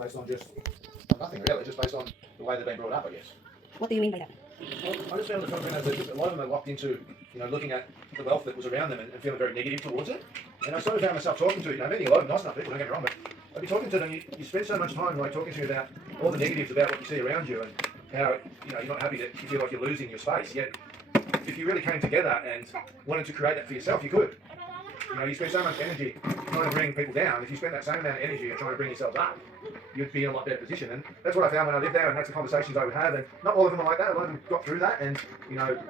based on just nothing really, just based on the way they've been brought up, I guess. What do you mean by that? Well, I just found the Filipinos, a lot of them are locked into, looking at the wealth that was around them and feeling very negative towards it. And I sort of found myself talking to, meeting a lot of nice enough people, don't get me wrong, but I'd be talking to them, you spend so much time like talking to you about all the negatives about what you see around you and how, you're not happy that you feel like you're losing your space. Yet, if you really came together and wanted to create that for yourself, you could. You spend so much energy trying to bring people down. If you spend that same amount of energy trying to bring yourselves up, you'd be in a lot better position. And that's what I found when I lived there, and that's the conversations I would have. And not all of them are like that. A lot of them got through that and,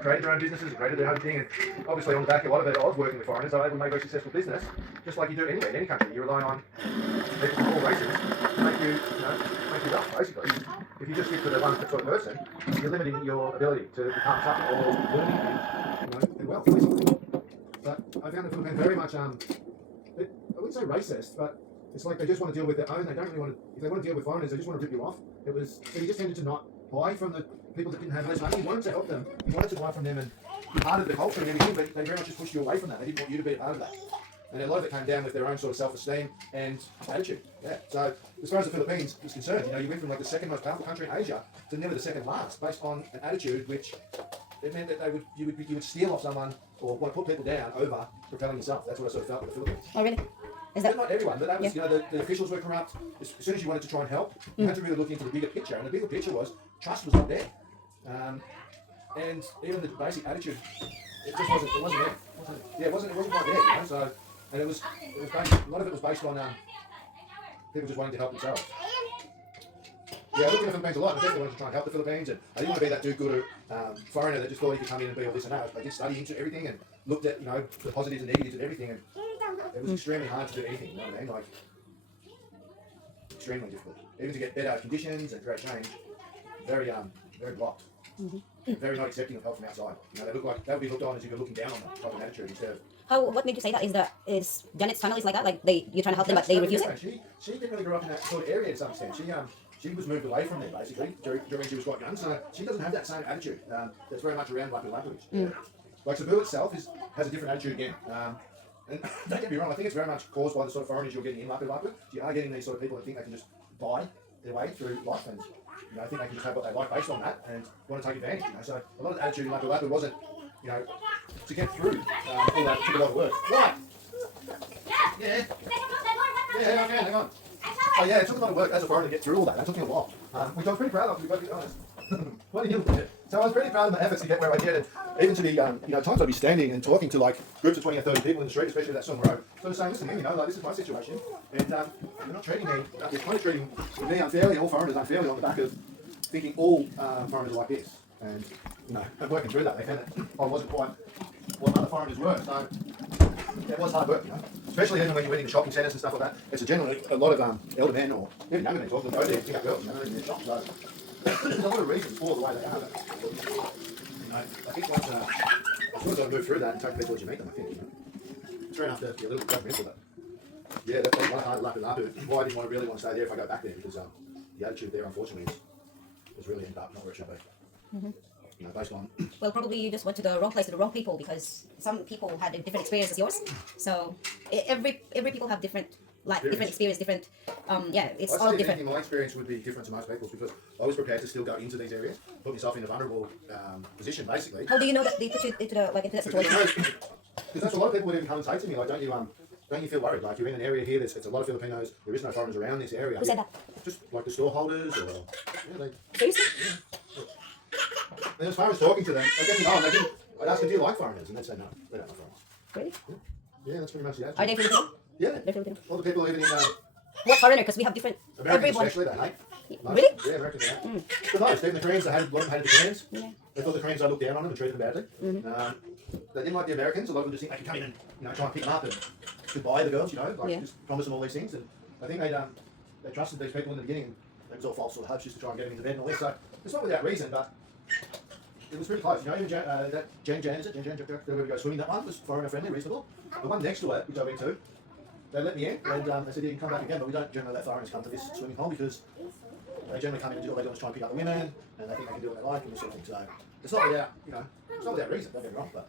created their own businesses and created their own thing. And obviously on the back of a lot of it, I was working with foreigners. I was able to make a very successful business, just like you do anywhere, in any country. You rely on people from all races to make you up, basically. If you just stick to the one sort of person, you're limiting your ability to become something or learning and wealth, basically. But I found the Philippines very much, I wouldn't say racist, but it's like they just want to deal with their own. They don't really want to, if they want to deal with foreigners, they just want to rip you off. So you just tended to not buy from the people that didn't have less money. You wanted to help them. You wanted to buy from them and be part of the culture and everything, but they very much just pushed you away from that. They didn't want you to be a part of that. And a lot of it came down with their own sort of self-esteem and attitude. Yeah. So as far as the Philippines is concerned, you went from like the second most powerful country in Asia to nearly the second last, based on an attitude which it meant that you would steal off someone or want to put people down over propelling yourself. That's what I sort of felt with the Philippines. Oh, really? Is that... But not everyone, but that was, the officials were corrupt. As soon as you wanted to try and help, you had to really look into the bigger picture. And the bigger picture was, trust was not there. And even the basic attitude, it wasn't there. It wasn't quite there, So, and it was based, a lot of it was based on people just wanting to help themselves. Yeah, I looked at the Philippines a lot. I definitely wanted to try and help the Philippines, and I didn't want to be that do-gooder foreigner that just thought he could come in and be all this and that. I did study into everything and looked at, the positives and negatives of everything, and it was extremely hard to do anything, you know what I mean? Like, extremely difficult. Even to get better conditions and create change, very blocked. Mm-hmm. Very not accepting of help from outside. They look like, they would be looked on as if you're looking down on them, type of attitude instead of... What made you say that? Is Janet's family like that? Like, you're trying to help them, but they refuse it? She didn't really grow up in that sort of area to some extent. She was moved away from there, basically, during she was quite young, so she doesn't have that same attitude that's very much around Lapu-Lapu. Mm. Like, Cebu itself has a different attitude again. And don't get me wrong, I think it's very much caused by the sort of foreigners you're getting in Lapu-Lapu. You are getting these sort of people that think they can just buy their way through life, and I think they can just have what they like based on that and want to take advantage. So a lot of the attitude in Lapu-Lapu wasn't, to get through all that took a lot of work. Right. Yeah. Yeah, okay, hang on. Oh yeah, it took a lot of work as a foreigner to get through all that. That took me a while, which I was pretty proud of, to be perfectly honest. What do you look at? So I was pretty proud of my efforts to get where I did, and even to be, times I'd be standing and talking to like groups of 20 or 30 people in the street, especially that Song Road. So I was saying, listen, like this is my situation, and you're not treating me, you're kind of treating me unfairly, all foreigners unfairly on the back of thinking all foreigners are like this. And, I'm working through that. They found that I wasn't quite what other foreigners were, so it was hard work, Especially even when you're in the shopping centres and stuff like that. It's generally a lot of elder men or even younger men talking go there and pick up girls, in the shop. So there's a lot of reasons for the way they are. I think once as soon as I move through that and take people as you meet them, I think, it's fair enough to be a little bit judgmental, but yeah, that's one hard Lapu-Lapu. Why I didn't really want to stay there if I go back there, because the attitude there, unfortunately, is really ended up not where it should be. Mm-hmm. Based on... Well, probably you just went to the wrong place to the wrong people, because some people had a different experience as yours. So every people have different experience, different. It's all different. My experience would be different to most people's, because I was prepared to still go into these areas, put myself in a vulnerable position, basically. How do you know that they put you into that situation? Because that's a lot of people would even come and say to me, like, don't you feel worried? Like, you're in an area here, it's a lot of Filipinos, there is no foreigners around this area. Who said that? Just like the store holders, or Seriously? Yeah. And as far as talking to them, I'd ask them, do you like foreigners? And they'd say no, they don't like foreigners. Really? Yeah, that's pretty much the attitude. Are they Filipino? Yeah. They're Filipino. All the people living in what foreigner? Because we have different. Americans especially, they hate. Really? Yeah, Americans they hate. But most, even the Koreans, a lot of them hated the Koreans. Yeah. They thought the Koreans, they looked down on them and treated them badly. Mm-hmm. They didn't like the Americans. A lot of them just think they could come in and try and pick them up and to buy the girls, just promise them all these things. And I think they trusted these people in the beginning. It was all false sort of hopes just to try and get them into bed and all this. So it's not without reason, but it was pretty close. Even that Jen, where we go swimming, that one was foreigner friendly, reasonable. The one next to it, which I went to, they let me in, and they said, you can come back again, but we don't generally let foreigners come to this swimming hole, because they generally come in and do all they do is try and pick up the women, and they think they can do what they like, and this sort of thing. So it's not without, it's not without reason, don't get me wrong, but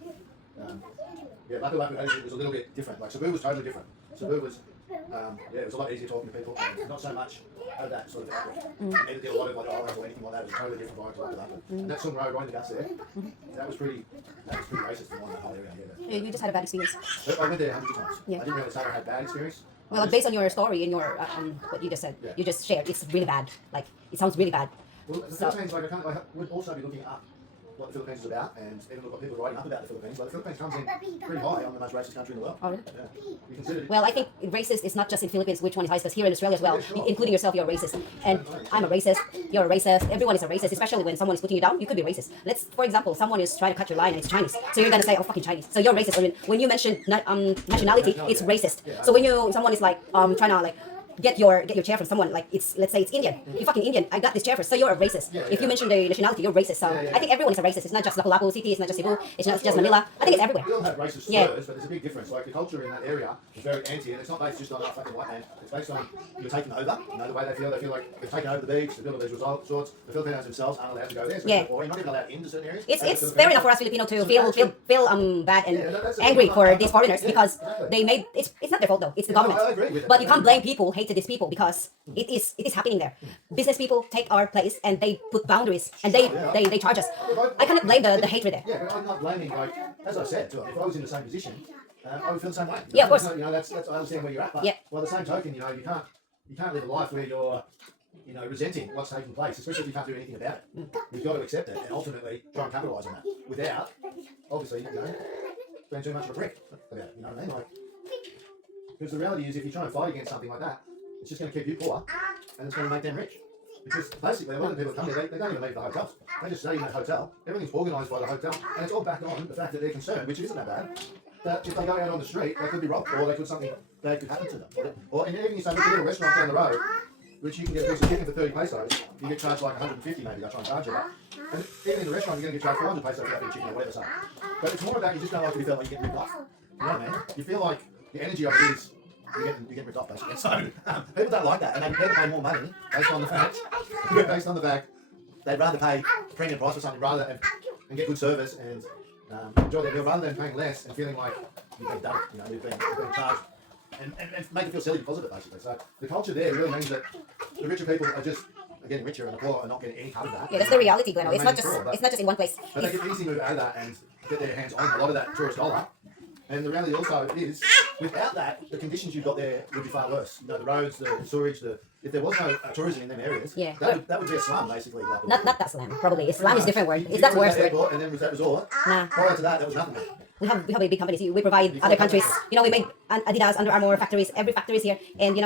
Lapu-Lapu was a little bit different. Like, Cebu was totally different. Cebu was yeah, it was a lot easier talking to people, and not so much of that sort of outlook. Neither did a lot of like Ireland or anything like that. It was a totally different vibe to London. And that Sung Road right in the guts there, that was pretty racist for that whole area. Yeah. You just had a bad experience. But I went there hundreds of times. Yeah. I didn't really say I had bad experience. Well, based on your story and your what you just said, Yeah. you just shared, it's really bad. Like it sounds really bad. Well, the Philippines, like I would also be looking up what the Philippines is about, and even look what people are writing up about the Philippines. Like the Philippines comes in pretty high on the most racist country in the world. Oh, really? Yeah. You consider it. Well, I think racist is not just in Philippines, which one is highest, but here in Australia as well, Yeah, sure. including yourself, you're a racist. And I'm a racist, you're a racist, everyone is a racist, especially when someone is putting you down, you could be racist. Let's, for example, someone is trying to cut your line and it's Chinese. So you're going to say, oh, fucking Chinese. So you're racist. When you mention nationality, it's racist. Yeah. So when someone is like, trying to like, get your chair from someone, like let's say it's Indian. You're fucking Indian. I got this chair first, so you're a racist. Yeah, if you yeah. mention the nationality, you're racist. So I think everyone is a racist. It's not just Lapu-Lapu City. It's not just Cebu. It's not just Manila. I think it's everywhere. We all have racist Yeah. slurs, but there's a big difference. Like the culture in that area is very anti, and it's not based just on a fucking white man. It's based on you're taking over. You know the way they feel. They feel like they've taken over the beach. They build all these resorts. The Filipinos themselves aren't allowed to go there. So Yeah. or you're not even allowed into certain areas. It's fair enough for us Filipino to feel bad and Yeah, that's a angry good for point. these foreigners Yeah, because exactly. they made it's not their fault though. It's the Yeah, no, government. I agree with it. But you can't blame people who hated these people because it is happening there. Business people take our place and they put boundaries and they charge us. I cannot blame the hatred there. Yeah, but I'm not blaming. Like as I said, if I was in the same position, I would feel the same way. Yeah, of course. You know, that's I understand where you're at, but Yeah. by the same token, you know, you can't live a life where you're resenting what's taking place, especially if you can't do anything about it. You've got to accept it and ultimately try and capitalise on that without, obviously, being too much of a prick about it. You know what I mean? Like, because the reality is, if you try and fight against something like that, it's just going to keep you poor and it's going to make them rich. Because basically, a lot of the people that come here, they don't even leave the hotels. They just stay in that hotel. Everything's organised by the hotel, and it's all back on the fact that they're concerned, which isn't that bad, that if they go out on the street, they could be robbed, or they could something bad could happen to them. Or and even you say, look, a little restaurant down the road, which you can get a piece of chicken for 30 pesos, you get charged like 150 maybe, they'll try and charge you that. And even in the restaurant, you're going to get charged 400 pesos for that bit of chicken or whatever. So. But it's more about you just don't like to be felt like you get ripped off. You know what I mean? You feel like the energy of it is you're getting ripped off basically. So people don't like that, and they prefer to pay more money based on the fact they'd rather pay premium price for something rather and get good service and enjoy their meal rather than paying less and feeling like you've been done, you've been charged. And make it feel silly because of it basically. So the culture there really means that the richer people are just getting richer and the poor are not getting any part of that. Yeah, that's the reality, Glenn. It's not Remaining just in one place. but they can easily move out of that and get their hands on a lot of that tourist dollar. And the reality also is, without that, the conditions you've got there would be far worse. The roads, the sewage, if there was no tourism in them areas, Yeah. that would be a slum basically. Like, Not that slum, probably. Islam is a different word. You That's were in worse. that airport, and then was that resort. Nah. Prior to that, there was nothing. We have a big companies. We provide other countries. We make Adidas, Under Armour factories. Every factory is here, and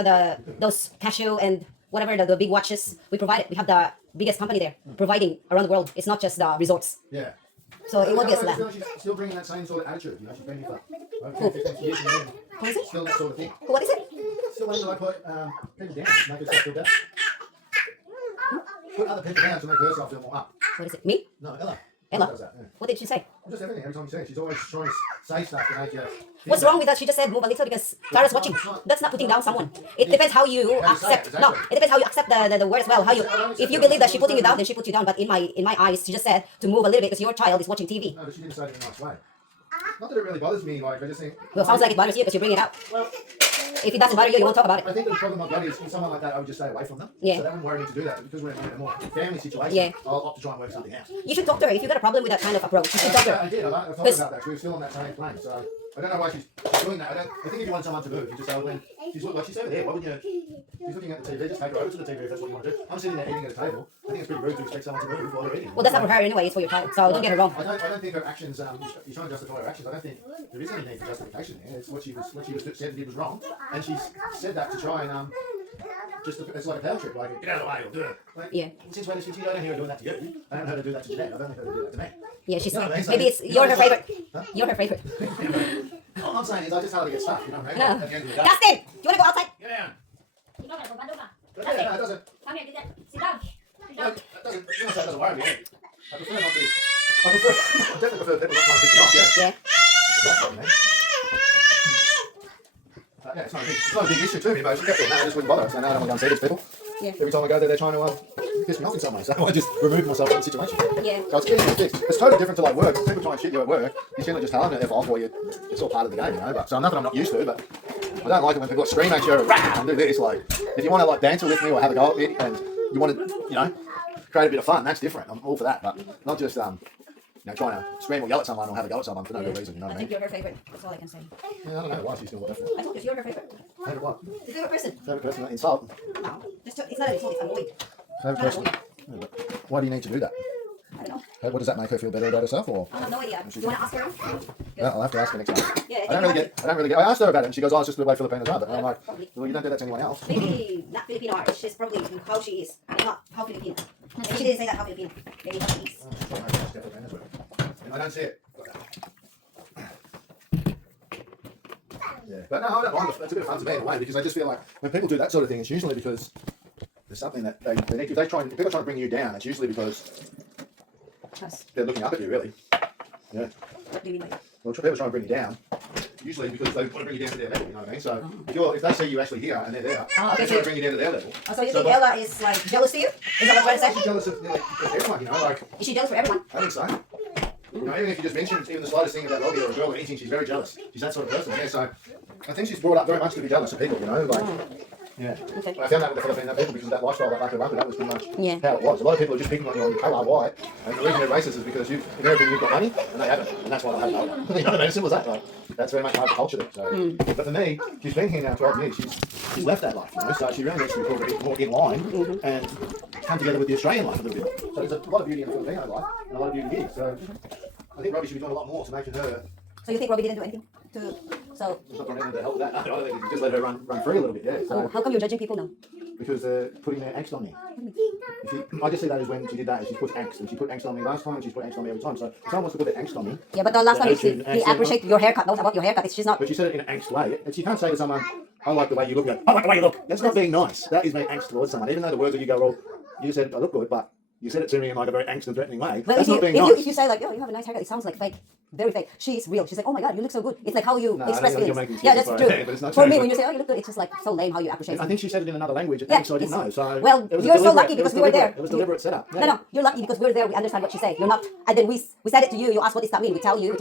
those Casio and whatever the big watches. We provide it. We have the biggest company there providing around the world. It's not just the resorts. Yeah. So it won't be a I slum. feel like she's still bringing that same sort of attitude. She's been here for over 15 years. And Who is it? still that sort of thing. What is it? Still wanting to like put people down, make herself feel better. Put other people down to make herself feel more up. What is it? Me? No, Ella. Ella. Does that, yeah. What did she say? Just everything. Every time you see it, she's always trying to say stuff to make you. What's wrong with that? She just said move a little because Clara's watching. That's not putting down someone. It depends how you How you say it, accept. No, exactly. it depends how you accept the word as well. How you, if you believe that she's putting you down, then she puts you down. But in my eyes, she just said to move a little bit because your child is watching TV. No, but she didn't say it in a nice way. Not that it really bothers me. Like I just think. Well, sounds like it bothers you because you bring it out. Well, If it doesn't bother you, you won't talk about I it. think the problem I've got is with someone like that, I would just stay away from them. Yeah. So that wouldn't worry me to do that. But because we're in a more family situation, Yeah. I'll opt to try and work something out. You should talk to her if you got a problem with that kind of approach. You should talk to I her. did. I thought about that. She was still on that same plane. So I don't know why she's doing that. I think if you want someone to move, you just say, well, then she's over there. Why wouldn't you? She's looking at the TV. Just take her over to the TV if that's what you want to do. I'm sitting there eating at a table. I think it's pretty rude to expect someone to move while they're eating. Well, that's not for her anyway. It's for your child. So don't get it wrong. I don't think her actions. You're trying to justify her actions. I don't think there is any need for justification there. It's what she said and did was wrong, and she's said that to try and it's like a power trip. Like get out of the way or do it. Like, Yeah. Since when did she? I don't hear her doing that to you. I don't know her to do that to Jeanette. I've only heard her do that to me. Yeah, she's You know what I mean? So- maybe it's you're her favorite. You're her favorite. All I'm saying is I just hardly get stuck. You know what I mean? No. At the end of the day. Dustin, do you want to go outside? Get down. You know that from Bandung, But yeah, no, it doesn't. come here, sit down. Sit No, down. it doesn't. You know, say it doesn't worry me. I prefer not to. I definitely prefer people not trying to pick me off. Yeah. Yeah. That's what I mean. Yeah, it's not a big issue to me, but it's just I just wouldn't bother. So now I don't want to go and see these people. Yeah. Every time I go there, they're trying to piss me off in some way. So I just remove myself from the situation. Yeah. So it's easy to fix. It's totally different to like work. People try and shit you at work. You shouldn't just tell them F off or it's all part of the game, But so nothing I'm not used to, but I don't like it when people scream at you and do this. Like, if you want to like dance with me or have a go at me and you want to, you know, create a bit of fun, that's different. I'm all for that, but not just you know, trying to scream or yell at someone or have a go at someone for no good reason. You know I what I think mean? you're her favorite. That's all I can say. Yeah, I don't know why she's still left. I told you, you're her favorite. Favorite what? Your favorite person. Favorite person? Not insult. No, just it's not an insult. It's annoyed. Favorite person? Yeah, but why do you need to do that? I don't know. What does that make her feel better about herself, or? I have no idea. Do you want to ask her? Yeah, I'll have to ask her next time. Yeah, I don't really get. I asked her about it, and she goes, "Oh, it's just the way Filipinos are." But I'm like, Probably. well, you don't do that to anyone else. Maybe not Filipino art. She's probably how she is, and not how Filipino. Maybe she didn't say that how Filipino. Maybe how she is. I don't see it. Yeah, but no, I don't mind. It's a bit of fun to me in a way because I just feel like when people do that sort of thing, it's usually because there's something that they need. If people are trying to bring you down, it's usually because Us. they're looking up at you, really. Yeah. What do you mean by that? Well, people are trying to bring you down. Usually because they want to bring you down to their level. You know what I mean? So if they see you actually here and they're there, Oh, okay, they're trying to bring you down to their level. Oh, so you So, think but- Ella is like jealous to you? Is that what you're trying to She's say? jealous of everyone, you know, like, Is she jealous for everyone? I think so. You know, even if you just mention even the slightest thing about Robbie or a girl or anything, she's very jealous. She's that sort of person, yeah, so I think she's brought up very much to be jealous of people, you know, like, yeah. Okay. I found that with the Filipino people because of that lifestyle that Baku Baku, that was pretty much Yeah. how it was. A lot of people are just picking on you on your colour, white, and the reason they're racist is because in America you've got money, and they haven't, and that's why they have no. You know what I mean? As simple as that, like, that's very much part of the culture there. So. But for me, she's been here now 12 years, she's left that life, you know, so she really needs to be brought a bit more in line and come together with the Australian life a little bit. So there's a lot of beauty in the Filipino life, and a lot of beauty here, so I think Robbie should be doing a lot more to making her. So you think Robbie didn't do anything to? So It's not doing anything to help that. I don't think just let her run free a little bit, yeah. So, how come you're judging people now? because they're putting their angst on me. I just see that as when she did that, she put angst, and she put angst on me last time, and she's put angst on me every time. So if someone wants to put their angst on me, Yeah, but the last time attitude and he accent, appreciated your haircut. That was about your haircut. She's not. but she said it in an angst way, and she can't say to someone, "I like the way you look." I like the way you look. That's not being nice. That is being angst towards someone. Even though the words that you go, well, you said I look good, but you said it to me in like a very angst and threatening way. Well, That's not being if nice. you say like, "Yo, you have a nice haircut," it sounds like fake, very fake. She's real. She's like, "Oh my god, you look so good." It's like how you No, I express think you're feelings. making Yeah, that's excuses true. for it, but it's not For true, me, but- when you say, "Oh, you look good," it's just like so lame how you appreciate. I think she said it in another language, Yeah, so I didn't know. it's- So well, it was you're so deliberate- lucky it was because we were deliberate. there. It was a deliberate setup. Yeah. No, you're lucky because we're there. We understand what she say. You're not. And then we said it to you. You asked what does that mean. We told you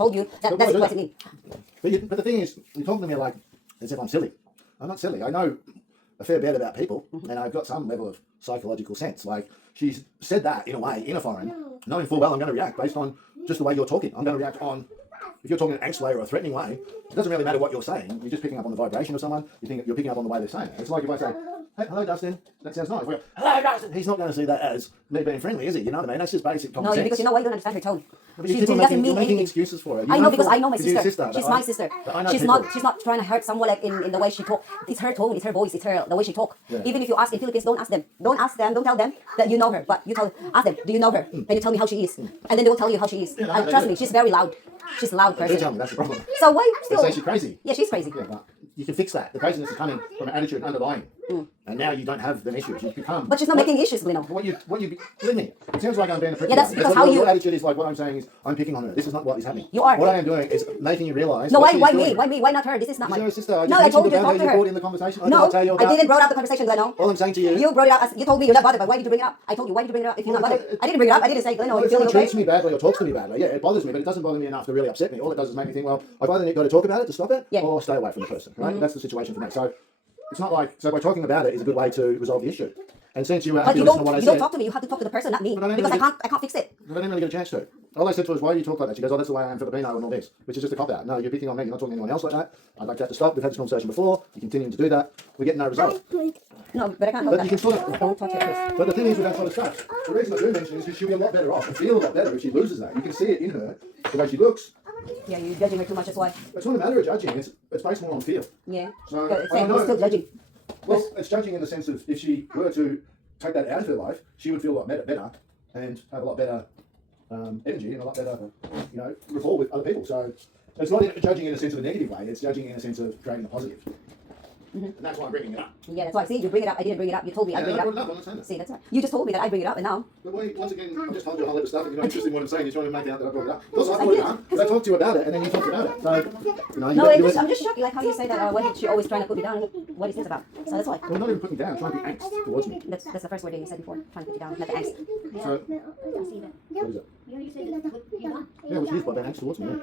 that So that's why what do it means. But the thing is, you're talking to me like as if I'm silly. I'm not silly. I know a fair bit about people, and I've got some level of psychological sense. Like she's said that in a way, in a foreign, knowing full well I'm going to react based on just the way you're talking. I'm going to react on. If you're talking in an angst way or a threatening way, it doesn't really matter what you're saying. You're just picking up on the vibration of someone. You're picking up on the way they're saying it. It's like if I say, "Hey, hello, Dustin," that sounds nice. If we go, "Hello, Dustin," he's not going to see that as me being friendly, is he? You know what I mean? That's just basic common No, sense. because you know why you don't understand her tone. But She you're doesn't making mean anything. excuses for her. I know because I know my She's your sister. but She's I- my sister. but I know She's people. not trying to hurt someone like in the way she talk. It's her tone, it's her voice, it's her the way she talk. Yeah. Even if you ask in Philippines, don't ask them. Don't tell them that you know her. But you ask them, do you know her? Can you tell me how she is? And then they will tell you how she is. Yeah, no, And they trust do. me, she's very loud. She's a loud They do tell person. me that's the problem. So why They still? say she's crazy. Yeah, she's crazy. Yeah, but you can fix that. The craziness is coming from an attitude underlying, and now you don't have them issues. You become. But she's not making issues, Lino. Believe me, it sounds like I'm being a prick. Yeah, that's now, because what how your you- attitude is like. What I'm saying is, I'm picking on her. This is not what is happening. You are. What I am doing is making you realise. No, what why she's me? doing. Why me? Why not her? This is not She's my. your sister. I No, just I told you mentioned to about talk her. to You her. brought in the conversation. I No, didn't tell you about. I didn't brought up the conversation, Gleno. All I'm saying to you. You brought it up. You told me you're not bothered, but why did you bring it up? I told you, why did you bring it up if you're not Well, bothered? I didn't bring it up. I didn't say, Gleno, Well, you if feeling someone okay? treats me badly or talks to me badly, yeah, it bothers me, but it doesn't bother me enough to really upset me. All it does is make me think, well, I've either got to talk about it to stop it, Yeah. or stay away from the person. Right? That's the situation for me. So it's not like by talking about it is a good way to resolve the issue. And since you were But happy you to listen to what I don't said, talk to me. You have to talk to the person, not me, But I don't because really- I can't fix it. but I didn't really get a chance to. All I said to her was, why do you talk like that? She goes, oh, that's the way I am Filipino and all this, which is just a cop-out. No, you're picking on me. You're not talking to anyone else like that. I'd like that to stop. We've had this conversation before. You're continuing to do that. We're getting no result. No, but I can't help But that. you can still... Don't touch it, Chris. But the thing is with that sort of stuff, the reason I do mention it is because she'll be a lot better off and feel a lot better if she loses that. You can see it in her, the way she looks. Yeah, you're judging her too much, that's why. It's not a matter of judging, it's based more on feel. Yeah. So, But it's I saying don't you're still know. judging. Well, it's judging in the sense of if she were to take that out of her life, she would feel a lot better and have a lot better energy and a lot better, rapport with other people. So it's not judging in a sense of a negative way, it's judging in a sense of creating a positive. And that's why I'm bringing it up. Yeah, that's why. See, you bring it up. I didn't bring it up. You told me I Yeah, bring I it brought it up. up, I'm not saying that. See, that's right. You just told me that I bring it up, and now. But once again, I just told you a whole heap of stuff and you're not interested in what I'm saying, you're trying to make out that I brought it up. Also, I brought it up, but I talked to you about it and then you talked about it. So, No, I'm just shocked, like how you say that. Why is she always trying to put me down? What is this about? So that's why. Well, not even putting me down, trying to be angst towards me. That's the first word that you said before. Trying to put you down, not the angst. So, what is it? You said that you don't. Yeah, which is by being angst towards me, yeah.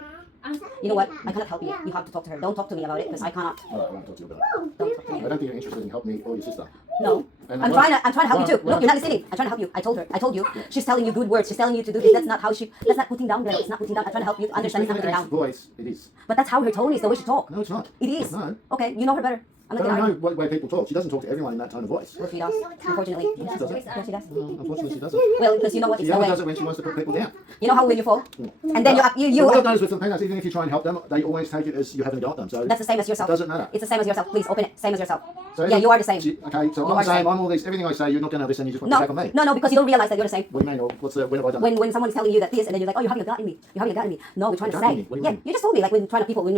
You know what? I cannot help you. You have to talk to her. Don't talk to me about it because I cannot. All right, I won't talk to you about it. Don't talk to me. I don't think you're interested in helping me or your sister. No. And I'm what- trying to help you too. what- Look, you're not listening. I'm trying to help you. I told you. She's telling you good words. She's telling you to do this. That's not how that's not putting down, girl. It's not putting down. I'm trying to help you understand it's not With putting an down. voice, it is. But that's how her tone is, the way she talk. No, it's not. It is. No. Okay, you know her better. I'm I not don't gonna know argue. what way people talk. She doesn't talk to everyone in that tone of voice. Well, she does, unfortunately. She doesn't. Yes, she does. Unfortunately, she doesn't. Well, because you know what? She It's the only way. does it when she wants to put people down. You know how when you fall? And then you What I've noticed with Filipinos, even if you try and help them, they always take it as you haven't got them. So that's the same as yourself. It doesn't matter. It's the same as yourself. Please open it. Same as yourself. So Yeah, you are the same. Okay, so You I'm are the same. the same. I'm all this. Everything I say, you're not going to listen. You just want No, to attack on me. no, because you don't realize that you're the same. What do you mean? Or what's the? When have I done? When someone's telling you that this, and then you're like, oh, you haven't gotten me. You haven't gotten me. No, we're trying to Gotten say. me? What do you Yeah, mean? you just told me like when we're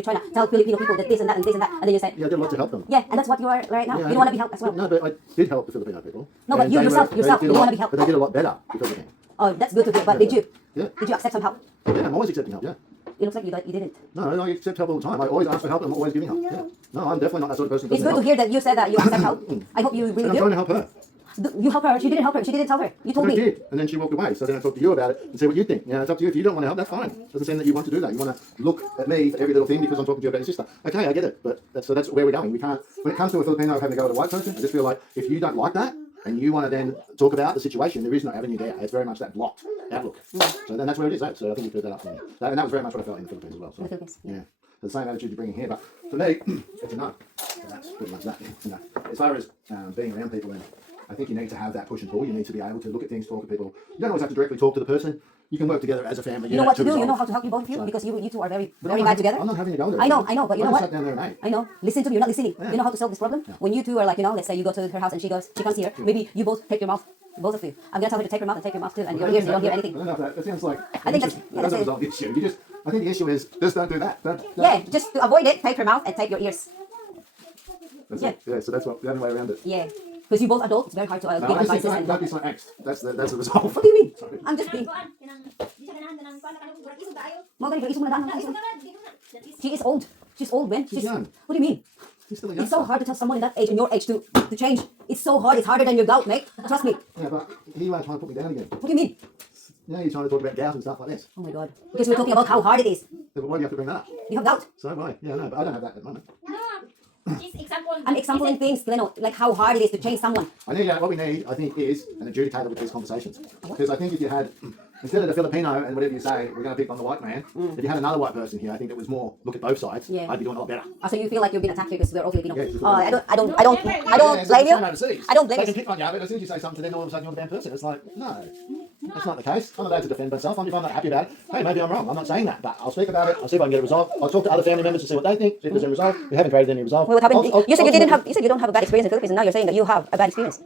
trying to tell Filipino people that this and that and this and that, and then you say, Yeah, I did a lot to help them. yeah, and that's what you are right now. Yeah, You don't want to be helped as well. No, but I did help the Filipino people. No, but And you they yourself, they you did a don't lot- wanna be helped. But they did a lot better because of me. Oh, that's good to hear. But did you? Yeah. Did you accept some help? Yeah, I'm always accepting help. Yeah. It looks like you didn't. No, I accept help all the time. I always ask for help. And I'm always giving help. Yeah. No, I'm definitely not that sort of person. who It's doesn't good to help. hear that you said that you accept help. I hope you really And I'm trying do. to help her. You help her. She didn't help her. She didn't tell her. You told I me. did, and then she walked away. So then I talked to you about it and see what you think. You know, it's up to you. If you don't want to help, that's fine. Doesn't seem that you want to do that. You want to look at me for every little thing because I'm talking to you about your sister. Okay, I get it, but that's where we're going. We can't. When it comes to a Filipino having to go with a white person, I just feel like if you don't like that and you want to then talk about the situation, there is no avenue there. It's very much that blocked outlook. So then that's where it is. So I think you cleared that up for me. And that was very much what I felt in the Philippines as well. So, In the Philippines, yeah. The same attitude you're bringing here, but for me, as you know, that's pretty much that. You know, as far as being around people, and I think you need to have that push and pull. You need to be able to look at things, talk to people. You don't always have to directly talk to the person. You can work together as a family. You know what to do. You resolve. know how to help you both of you So- because you two are very But very I'm bad not- together. I'm not having a go there. I know, but you I know just what? sat down there and ate. I know. Listen to me. You're not listening. Yeah. You know how to solve this problem? When you two are like, let's say you go to her house and she comes here. Maybe you both take your mouth, both of you. I'm gonna tell her to take her mouth and take your mouth too, and your ears, you don't hear anything. I don't know if that sounds like. I think an that's- issue. yeah, It doesn't that's it. resolve the issue. I think the issue is just don't do that. Yeah, just to avoid it, take her mouth and take your ears. That's yeah. it. Yeah. So that's the only way around it. Yeah, because you both adults, it's very hard to No, give I just think advices and. don't be so angst. That's the resolve. What do you mean? Sorry. I'm just being. Kuan, di siya ganahan kanang kuan kanang murag isog kaayo. Mga ganito, isog mo na daan, Isog isog. na nga, di ko na. That is- She is old. She's old, man. She's young. What do you mean? He's still a It's so youngster. hard to tell someone in that age and your age to change. It's so hard. It's harder than your gout, mate. Trust me. Yeah, but he was trying to put me down again. What do you mean? You know, you're trying to talk about gout and stuff like this. Oh my god. Because we're talking about how hard it is. Yeah, but why do you have to bring that up? You have gout. So why? Yeah, no, but I don't have that at the moment. No, she's example. I'm exampling things, Gleno, like how hard it is to change someone. I need what we need, I think, is an adjudicator with these conversations. Because I think if you had, instead of the Filipino and whatever you say, we're going to pick on the white man. If you had another white person here, I think it was more look at both sides. Yeah. I'd be doing a lot better. So you feel like you're being attacked because we're all Filipino. Yeah, because I we're don't Yeah, blame you. same overseas. I don't blame They you. can pick on you, but as soon as you say something to them, all of a sudden you're the bad person. It's like, no, that's not the case. I'm allowed to defend myself. If I'm not happy about it, hey, maybe I'm wrong. I'm not saying that, but I'll speak about it. I'll see if I can get it resolved. I'll talk to other family members to see what they think. See if there's a resolve. We haven't created any resolve. Well, what happened? I'll- You said I'll- you don't have a bad experience in the Philippines, and now you're saying that you have a bad experience.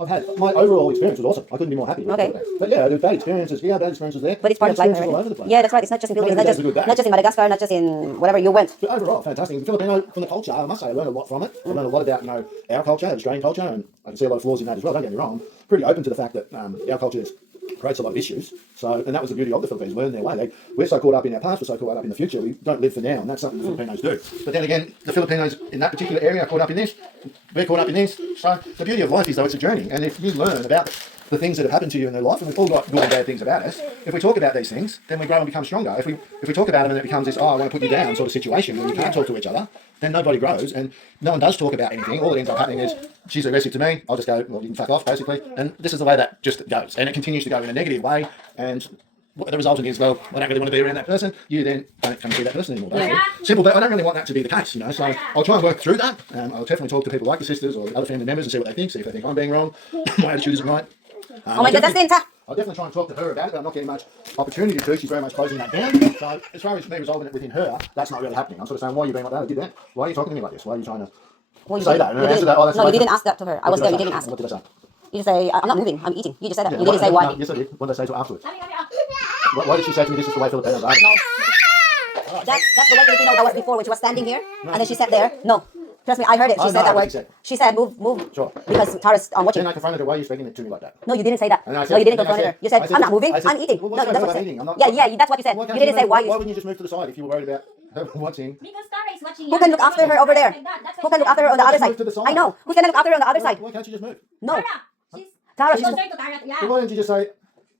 I've had my overall experience was awesome. I couldn't be more happy. With Okay. it. But yeah, there's bad experiences. Yeah, bad experiences there. But it's part Yeah, of life, experiences all right? over the place. Yeah, that's right. It's not just in Philippines, every not day's a good day. just in Madagascar, not just in whatever you went. But overall, fantastic. The Filipino, from the culture, I must say, I learned a lot from it. I learned a lot about, our culture, Australian culture, and I can see a lot of flaws in that as well. Don't get me wrong. Pretty open to the fact that our culture creates a lot of issues. So, and that was the beauty of the Philippines. Learn their way. We're so caught up in our past. We're so caught up in the future. We don't live for now, and that's something the Filipinos do. But then again, the Filipinos in that particular area are caught up in this. We're caught up in this. So the beauty of life is, though, it's a journey. And if you learn about the things that have happened to you in their life, and we've all got good and bad things about us. If we talk about these things, then we grow and become stronger. If we talk about them and it becomes this, I want to put you down sort of situation where you can't talk to each other, then nobody grows and no one does talk about anything. All that ends up happening is she's aggressive to me. I'll just go, well, you can fuck off, basically. And this is the way that just goes, and it continues to go in a negative way. And what the resultant is, well, I don't really want to be around that person. You then don't come see that person anymore. Basically. Yeah. Simple, but I don't really want that to be the case, So I'll try and work through that. I'll definitely talk to people like your sisters or other family members and see what they think. See if they think I'm being wrong, my attitude isn't right. Oh my god, that's the entire. I'll definitely try and talk to her about it, but I'm not getting much opportunity to. She's very much closing that down. So as far as me resolving it within her, that's not really happening. I'm sort of saying, why are you being like that? I did that. Why are you talking to me like this? Why are you trying to say that? And You answer didn't- that? Oh, that's no, you like- didn't ask that to her. I was What there. You did didn't I ask. say? What did I say? You just say, I'm not moving. I'm eating. You just said that. Yeah, You didn't say no, why. yes, I did. What did I say to her afterwards? Kami, kami, oh. Why did she say to me, this is the way Filipinos are? That's the white Filipino that was before when she was standing here, and then she sat there. No, trust me, I heard it. She I said know that what word. she said. She said, move. Sure. Because Tara's watching. Then I confronted her, why are you speaking to me like that? No, you didn't say that. And I said- No, you didn't and then I confront her. said- You said, I said- I'm not moving. I said- I'm eating. well, No, why that's can't what I you eating? I'm said. not- Yeah, that's what you said. Why You can't didn't say why. Why wouldn't you just move to the side if you were worried about her watching? Because Tara is watching. Who can look after her over there? Who can look after her on the other side? Move to the side. I know. Who's gonna look after her on the other side? Why can't you just move? No. Tara, she's Tara, she's she's. concerned to Tara. Well, Yeah. why didn't you just say,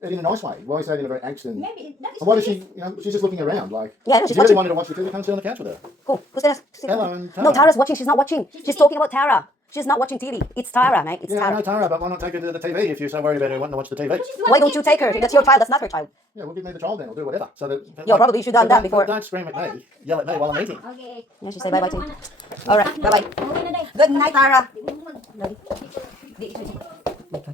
it in a nice way? Why is that in a very angst and Maybe that is. why does she, you know, she's just looking around like, Yeah, no, if she's you really watching. wanted to watch the TV, come sit on the couch with her. Cool. Who's gonna sit? Hello, and No, Tara. Tara's watching. She's not watching. She's talking about Tara. She's not watching TV. It's Tara, mate. It's Yeah, I know Tara. Tara, but why not take her to the TV if you're so worried about her wanting to watch the TV? Why don't you take her? That's your child. That's not her child. Yeah, well, give me the child then, or do whatever. So that, Yeah, probably you should have done that before. Don't scream at me, yell at me while I'm eating. Okay. Yeah, she say bye bye to you. All right. Bye bye. Okay na day. Good night, Tara. Di mo mag- Di-